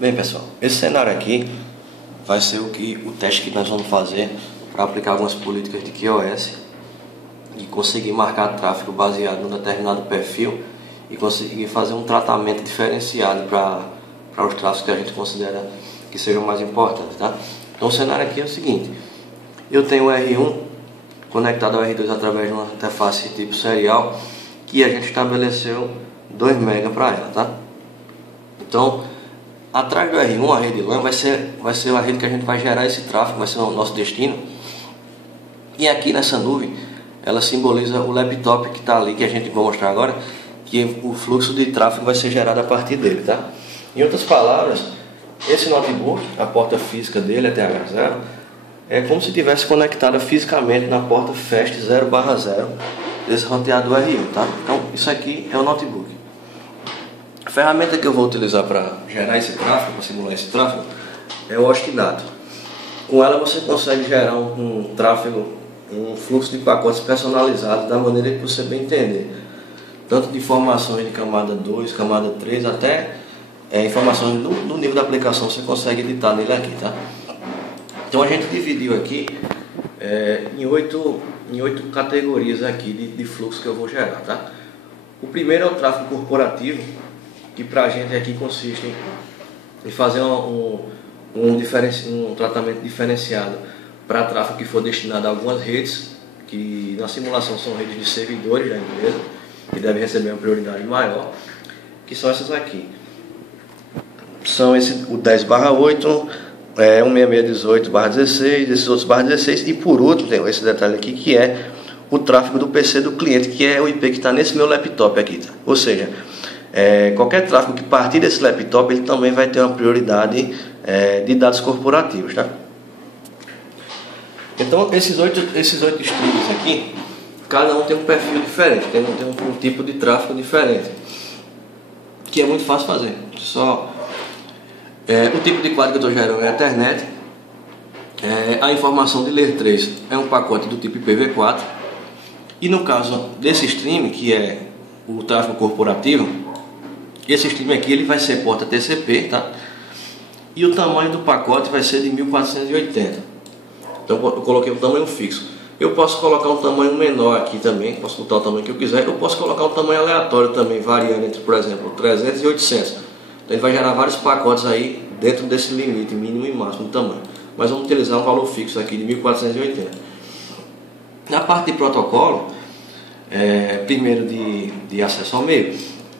Bem, pessoal, esse cenário aqui vai ser o teste que nós vamos fazer para aplicar algumas políticas de QoS e conseguir marcar tráfego baseado num determinado perfil e conseguir fazer um tratamento diferenciado para os tráfegos que a gente considera que sejam mais importantes, tá? Então o cenário aqui é o seguinte: eu tenho o R1 conectado ao R2 através de uma interface tipo serial que a gente estabeleceu 2 MB para ela, tá? Então, atrás do R1, a rede LAN vai ser a rede que a gente vai gerar esse tráfego, vai ser o nosso destino. E aqui nessa nuvem, ela simboliza o laptop que está ali, que a gente vai mostrar agora, que o fluxo de tráfego vai ser gerado a partir dele, tá? Em outras palavras, esse notebook, a porta física dele, a TH0, é como se estivesse conectada fisicamente na porta FAST 0/0 desse roteador R1, tá? Então, isso aqui é o notebook. A ferramenta que eu vou utilizar para gerar esse tráfego, para simular esse tráfego, é o Ostinato. Com ela você consegue gerar um tráfego, um fluxo de pacotes personalizados da maneira que você bem entender. Tanto de informações de camada 2, camada 3, até informações no nível da aplicação você consegue editar nele aqui, tá? Então a gente dividiu aqui em oito categorias aqui de fluxo que eu vou gerar, tá? O primeiro é o tráfego corporativo, que para a gente aqui consiste em fazer um tratamento diferenciado para tráfego que for destinado a algumas redes, que na simulação são redes de servidores da empresa, que devem receber uma prioridade maior, que são essas aqui. São o 10/8, 16618/16, esses outros /16, e por último tem esse detalhe aqui que é o tráfego do PC do cliente, que é o IP que está nesse meu laptop aqui, tá? Ou seja, qualquer tráfego que partir desse laptop, ele também vai ter uma prioridade de dados corporativos, tá? Então esses oito streams aqui, cada um tem um perfil diferente, tem um tipo de tráfego diferente, que é muito fácil fazer. O tipo de quadro que eu estou gerando é a Ethernet. A informação de Layer 3 é um pacote do tipo IPv4. E no caso desse stream, que é o tráfego corporativo, esse stream aqui ele vai ser porta TCP, tá? E o tamanho do pacote vai ser de 1480. Então eu coloquei um tamanho fixo. Eu posso colocar um tamanho menor aqui também, posso botar o tamanho que eu quiser. Eu posso colocar um tamanho aleatório também, variando entre, por exemplo, 300 e 800. Então ele vai gerar vários pacotes aí dentro desse limite mínimo e máximo de tamanho. Mas vamos utilizar um valor fixo aqui de 1480. Na parte de protocolo, primeiro de acesso ao meio,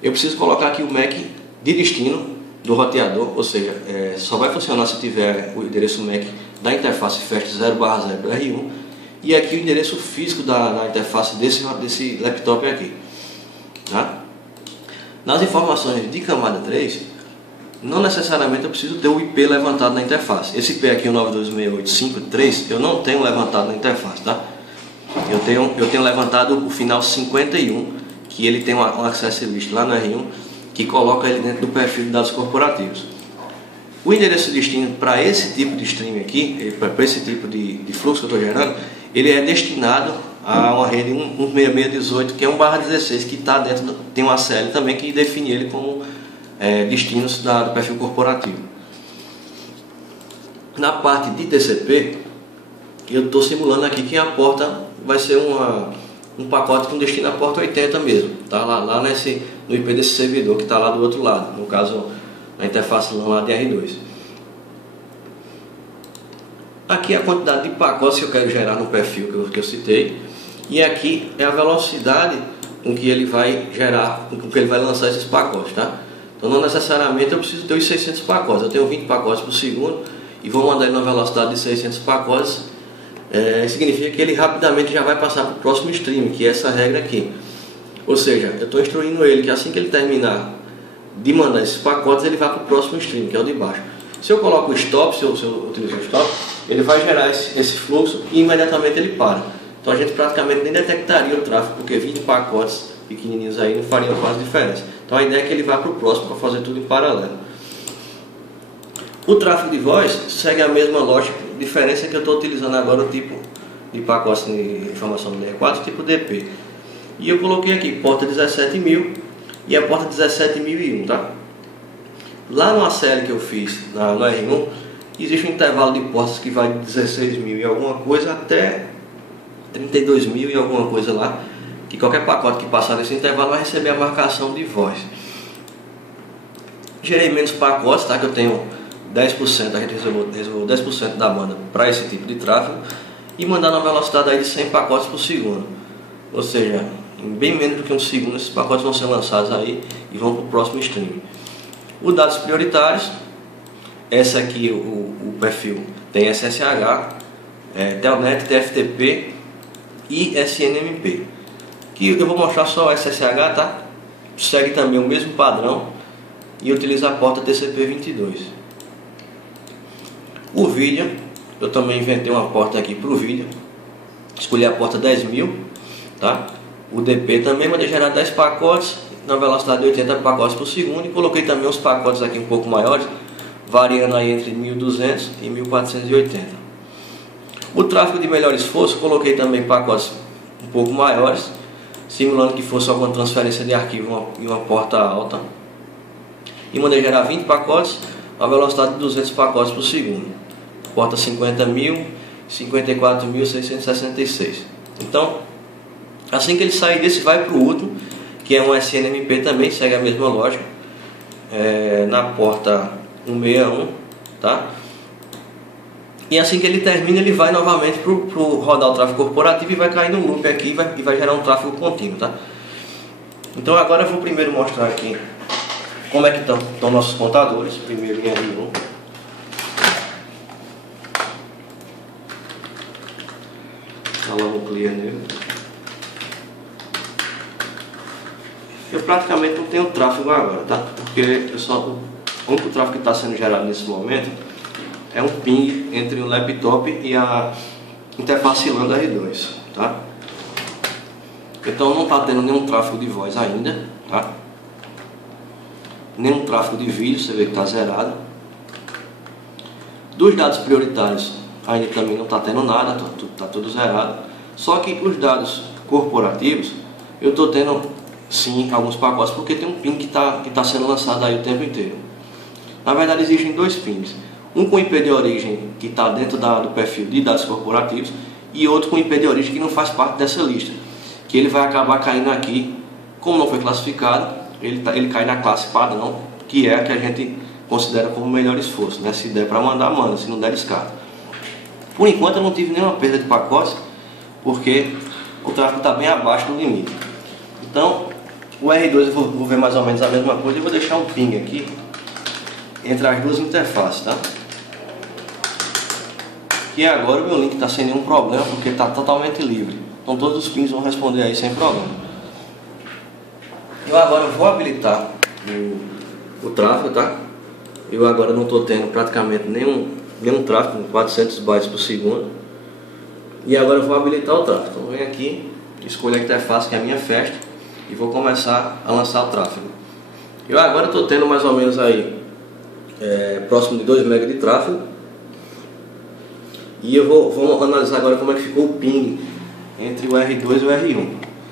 eu preciso colocar aqui o MAC de destino do roteador, ou seja, só vai funcionar se tiver o endereço MAC da interface FAST 0/0 do R1 e aqui o endereço físico da interface desse laptop aqui, tá? Nas informações de camada 3, não necessariamente eu preciso ter o IP levantado na interface. Esse IP aqui, o 926853, eu não tenho levantado na interface, tá? Eu tenho levantado o final 51, que ele tem um access list lá no R1, que coloca ele dentro do perfil de dados corporativos. O endereço de destino para esse tipo de stream aqui, para esse tipo de fluxo que eu estou gerando, ele é destinado a uma rede 16618, que é um /16, que está dentro, tem um ACL também que define ele como destinos do perfil corporativo. Na parte de TCP, eu estou simulando aqui que a porta vai ser um pacote com destino à porta 80 mesmo, tá? Lá no IP desse servidor que está lá do outro lado, no caso a interface lá de R2. Aqui é a quantidade de pacotes que eu quero gerar no perfil que eu citei, e aqui é a velocidade com que ele vai gerar, com que ele vai lançar esses pacotes, tá? Então não necessariamente eu preciso ter os 600 pacotes, eu tenho 20 pacotes por segundo e vou mandar ele na velocidade de 600 pacotes. Significa que ele rapidamente já vai passar para o próximo stream, que é essa regra aqui. Ou seja, eu estou instruindo ele que assim que ele terminar de mandar esses pacotes, ele vai para o próximo stream, que é o de baixo. Se eu coloco o stop, se eu utilizo o stop, ele vai gerar esse fluxo e imediatamente ele para. Então a gente praticamente nem detectaria o tráfego, porque 20 pacotes pequenininhos aí não fariam quase diferença. Então a ideia é que ele vá para o próximo para fazer tudo em paralelo. O tráfego de voz segue a mesma lógica, diferença é que eu estou utilizando agora o tipo de pacote de informação do Layer 4, tipo DP. E eu coloquei aqui porta 17.000 e a porta 17.001, tá? Lá no ACL que eu fiz no R1, existe um intervalo de portas que vai de 16 mil e alguma coisa até 32 mil e alguma coisa lá, que qualquer pacote que passar nesse intervalo vai receber a marcação de voz. Gerei menos pacotes, tá? Que eu tenho 10%, a gente reservou 10% da banda para esse tipo de tráfego e mandar na velocidade aí de 100 pacotes por segundo. Ou seja, em bem menos do que um segundo, esses pacotes vão ser lançados aí e vão para o próximo stream. Os dados prioritários, esse aqui, o perfil tem SSH, Telnet, TFTP e SNMP. Que eu vou mostrar só o SSH, tá? Segue também o mesmo padrão e utiliza a porta TCP/22. O vídeo, eu também inventei uma porta aqui para o vídeo. Escolhi a porta 10.000, tá? O DP também mandei gerar 10 pacotes na velocidade de 80 pacotes por segundo e coloquei também os pacotes aqui um pouco maiores, variando aí entre 1200 e 1480. O tráfego de melhor esforço, coloquei também pacotes um pouco maiores, simulando que fosse alguma transferência de arquivo e uma porta alta. E mandei gerar 20 pacotes a velocidade de 200 pacotes por segundo. Porta 50.000, 54.666. Então, assim que ele sair desse, vai para o último, que é um SNMP também, segue a mesma lógica, na porta 161, tá? E assim que ele termina, ele vai novamente para rodar o tráfego corporativo e vai cair no loop aqui e vai gerar um tráfego contínuo, tá? Então agora eu vou primeiro mostrar aqui como é que estão nossos contadores. Primeiro em R1. Instalar um clear nele. Eu praticamente não tenho tráfego agora, tá? Porque o único tráfego que está sendo gerado nesse momento é um ping entre o laptop e a interface LAN da R2, tá? Então não está tendo nenhum tráfego de voz ainda, tá? Nenhum tráfego de vídeo, você vê que está zerado. Dos dados prioritários ainda também não está tendo nada, está tudo zerado. Só que os dados corporativos eu estou tendo sim alguns pacotes, porque tem um ping que tá sendo lançado aí o tempo inteiro. Na verdade existem dois pings, um com IP de origem que está dentro do perfil de dados corporativos e outro com IP de origem que não faz parte dessa lista, que ele vai acabar caindo aqui, como não foi classificado, ele cai na classe padrão, que é a que a gente considera como melhor esforço, né? Se der para mandar, manda, se não der, descarta. Por enquanto eu não tive nenhuma perda de pacotes, porque o tráfego está bem abaixo do limite. Então o R2 eu vou ver mais ou menos a mesma coisa e vou deixar um ping aqui entre as duas interfaces, tá? E agora o meu link está sem nenhum problema, porque está totalmente livre. Então todos os pings vão responder aí sem problema. Eu agora vou habilitar o tráfego, tá? Eu agora não estou tendo praticamente nenhum tráfego, 400 bytes por segundo. E agora eu vou habilitar o tráfego. Então venho aqui, escolho a interface que é a minha festa e vou começar a lançar o tráfego. Eu agora estou tendo mais ou menos aí próximo de 2 MB de tráfego. E eu vou analisar agora como é que ficou o ping entre o R2 e o R1.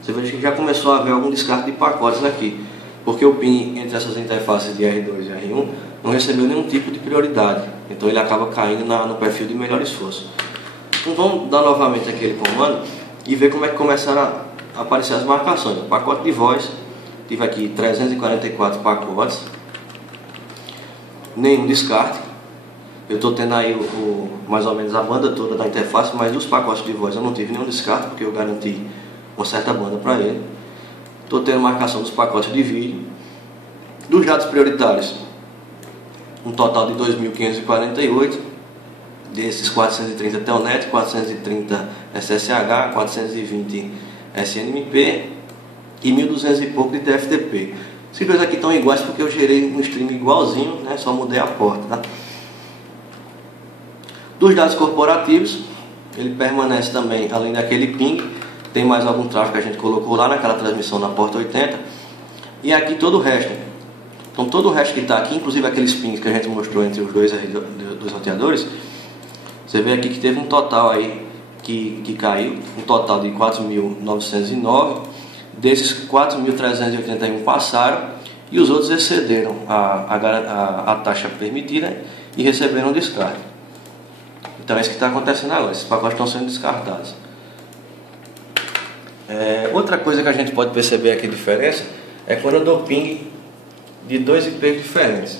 Você veja que já começou a haver algum descarte de pacotes aqui, porque o ping entre essas interfaces de R2 e R1 não recebeu nenhum tipo de prioridade, então ele acaba caindo no perfil de melhor esforço. Então vamos dar novamente aquele comando e ver como é que começaram a aparecer as marcações. O pacote de voz, tive aqui 344 pacotes, nenhum descarte. Eu estou tendo aí mais ou menos a banda toda da interface, mas dos pacotes de voz eu não tive nenhum descarte, porque eu garanti uma certa banda para ele. Estou tendo marcação dos pacotes de vídeo. Dos dados prioritários, um total de 2.548, desses 430 Telnet, 430 SSH, 420 SNMP e 1.200 e pouco de TFTP. Esses dois aqui estão iguais porque eu gerei um stream igualzinho, né? Só mudei a porta, tá? Dos dados corporativos, ele permanece também, além daquele ping, tem mais algum tráfego que a gente colocou lá naquela transmissão na porta 80. E aqui todo o resto. Então todo o resto que está aqui, inclusive aqueles pings que a gente mostrou entre os dois roteadores, você vê aqui que teve um total aí que caiu, um total de 4.909. Desses 4.381 passaram e os outros excederam a taxa permitida e receberam descarte. Então é isso que está acontecendo agora, esses pacotes estão sendo descartados. Outra coisa que a gente pode perceber aqui a diferença é quando eu dou ping de dois IPs diferentes.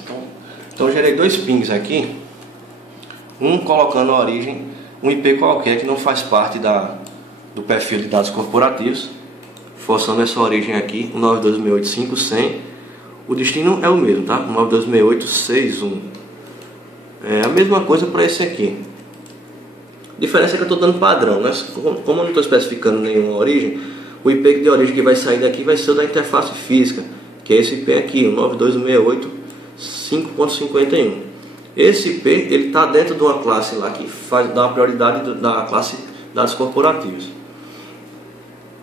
Então eu gerei dois pings aqui, um colocando a origem, um IP qualquer que não faz parte do perfil de dados corporativos, forçando essa origem aqui, 192.168.5.100. O destino é o mesmo, tá? 192.168.6.1. É a mesma coisa para esse aqui. A diferença é que eu estou dando padrão, né? Como eu não estou especificando nenhuma origem, o IP de origem que vai sair daqui vai ser o da interface física, que é esse IP aqui, o 192.168.5.51. Esse IP ele está dentro de uma classe lá que dá uma prioridade da classe dados corporativos.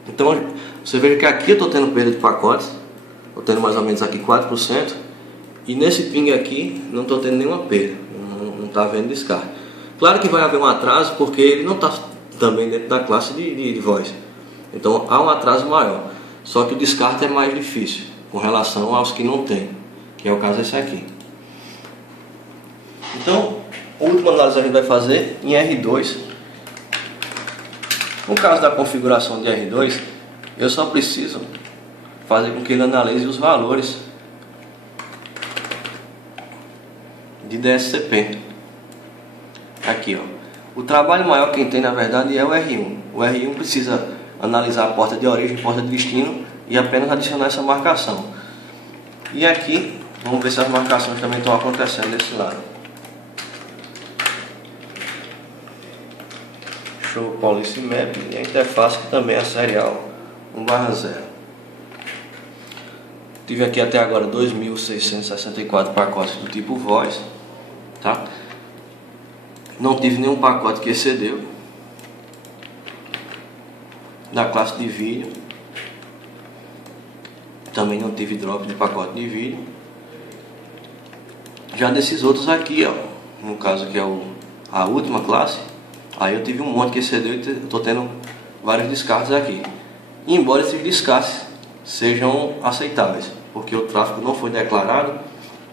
Então você veja que aqui eu estou tendo perda de pacotes, estou tendo mais ou menos aqui 4%, e nesse ping aqui não estou tendo nenhuma perda, não está havendo descarte. Claro que vai haver um atraso porque ele não está também dentro da classe de voz, então há um atraso maior, só que o descarte é mais difícil com relação aos que não tem, que é o caso desse aqui. Então, a última análise a gente vai fazer em R2. No caso da configuração de R2, eu só preciso fazer com que ele analise os valores de DSCP. Aqui, ó. O trabalho maior quem tem na verdade é o R1. O R1 precisa analisar a porta de origem e porta de destino e apenas adicionar essa marcação. E aqui, vamos ver se as marcações também estão acontecendo desse lado. Show Policy Map e a interface que também é serial 1/0. Tive aqui até agora 2.664 pacotes do tipo voz, tá? Não tive nenhum pacote que excedeu da classe de vídeo. Também não tive drop de pacote de vídeo. Já desses outros aqui, ó, no caso que é a última classe, aí eu tive um monte que excedeu e estou tendo vários descartes aqui. E embora esses descartes sejam aceitáveis, porque o tráfego não foi declarado,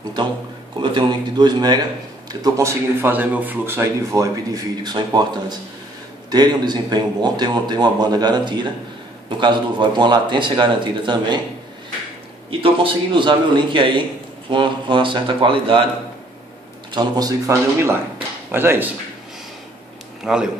então como eu tenho um link de 2 MB, eu estou conseguindo fazer meu fluxo aí de VoIP e de vídeo, que são importantes, terem um desempenho bom, ter uma banda garantida, no caso do VoIP uma latência garantida também, e estou conseguindo usar meu link aí com uma certa qualidade, só não consigo fazer um milagre. Mas é isso. Valeu.